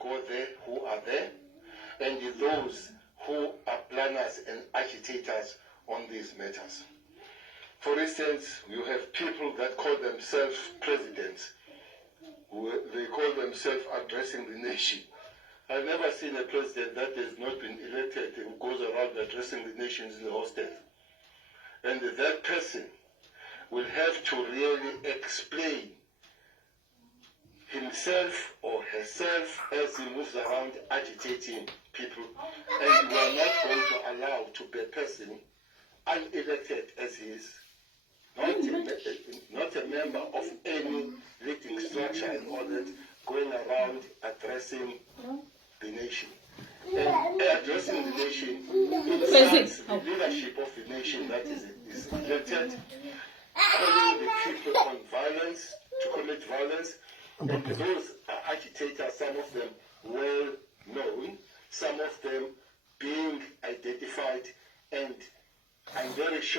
go there who are there, and those who are planners and agitators on these matters. For instance, you have people that call themselves presidents. They call themselves addressing the nation. I've never seen a president that has not been elected who goes around addressing the nations in the hostel. And that person will have to really explain himself or herself as he moves around agitating people. And we are not going to allow to be a person unelected as he is, not a member of any leading structure and all that, going around addressing the nation. And addressing the nation insults the leadership of the nation that is elected, calling the people on violence, to commit violence. And those are agitators, some of them well known, some of them being identified, and I'm very sure